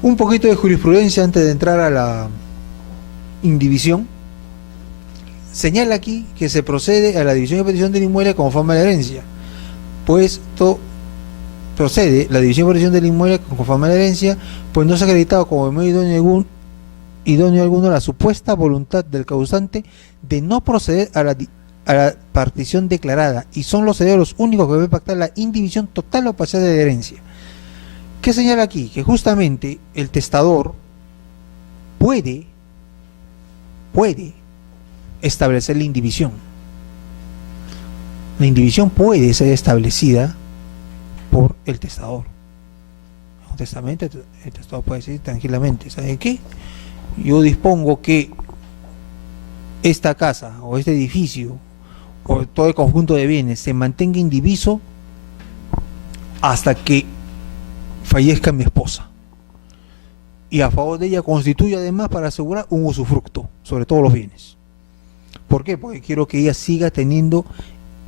Un poquito de jurisprudencia antes de entrar a la indivisión. Señala aquí que se procede a la división y partición del inmueble como forma de herencia, puesto procede la división y partición del inmueble como forma de herencia, pues no se ha acreditado como medio idóneo alguno la supuesta voluntad del causante de no proceder a la partición declarada, y son los herederos los únicos que deben pactar la indivisión total o parcial de la herencia. ¿Qué señala aquí? Que justamente el testador puede establecer la indivisión. La indivisión puede ser establecida por el testador. En un testamento, el testador puede decir tranquilamente, ¿sabe qué? Yo dispongo que esta casa o este edificio o todo el conjunto de bienes se mantenga indiviso hasta que fallezca mi esposa, y a favor de ella constituye además para asegurar un usufructo sobre todos los bienes. ¿Por qué? Porque quiero que ella siga teniendo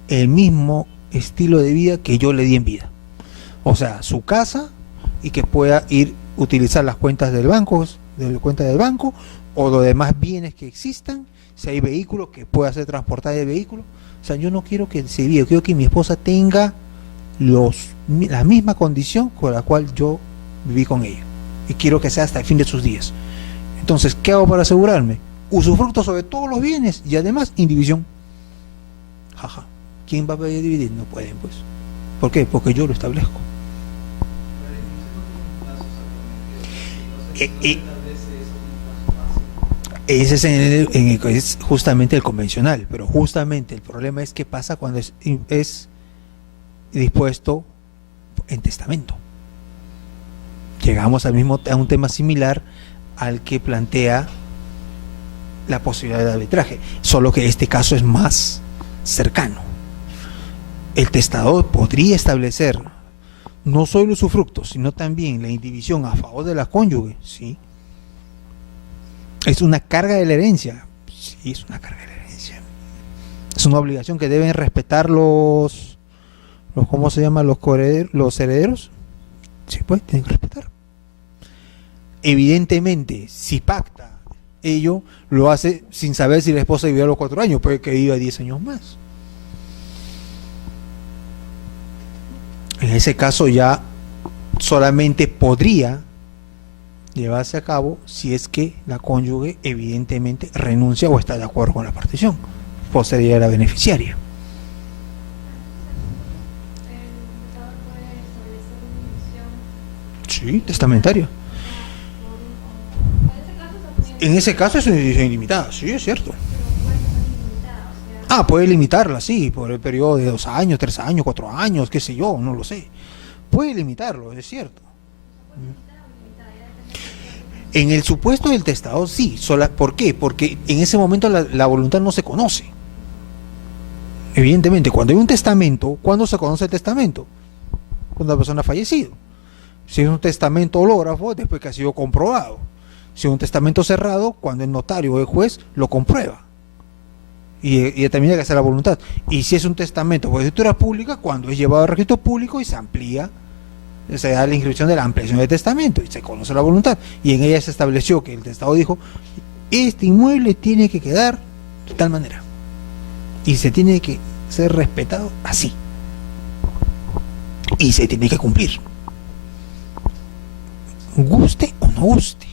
el mismo estilo de vida que yo le di en vida, o sea, su casa, y que pueda ir utilizar las cuentas del banco, o los demás bienes que existan, si hay vehículos, que pueda ser transportar el vehículo. O sea, yo no quiero que se viva, quiero que mi esposa tenga la misma condición con la cual yo viví con ella, y quiero que sea hasta el fin de sus días. Entonces, ¿qué hago para asegurarme? Usufructo sobre todos los bienes y además indivisión. Jaja, ¿quién va a poder dividir? No pueden, pues. ¿Por qué? Porque yo lo establezco. Ese es justamente el convencional, pero justamente el problema es qué pasa cuando es dispuesto en testamento. Llegamos a un tema similar al que plantea la posibilidad de arbitraje, solo que este caso es más cercano. El testador podría establecer no solo el usufructo, sino también la indivisión a favor de la cónyuge, ¿sí? Es una carga de la herencia, sí, es una carga de la herencia. Es una obligación que deben respetar los ¿cómo se llama? Los herederos. Sí, pues, tienen que respetar. Evidentemente, si pacta ello, lo hace sin saber si la esposa vivió a los 4 años, puede que viva 10 años más. En ese caso ya solamente podría llevarse a cabo si es que la cónyuge evidentemente renuncia o está de acuerdo con la partición, pues sería la beneficiaria. Sí, testamentaria. En ese caso es una división ilimitada, sí, es cierto. Puede limitarla, sí, por el periodo de 2 años, 3 años, 4 años, qué sé yo, no lo sé. Puede limitarlo, es cierto. En el supuesto del testador, sí. ¿Por qué? Porque en ese momento la voluntad no se conoce. Evidentemente, cuando hay un testamento, ¿cuándo se conoce el testamento? Cuando la persona ha fallecido. Si es un testamento hológrafo, después que ha sido comprobado. Si es un testamento cerrado, cuando el notario o el juez lo comprueba y determina que hace la voluntad. Y si es un testamento por escritura pública, cuando es llevado al registro público y se amplía, se da la inscripción de la ampliación del testamento y se conoce la voluntad. Y en ella se estableció que el testador dijo: este inmueble tiene que quedar de tal manera y se tiene que ser respetado así y se tiene que cumplir, guste o no guste.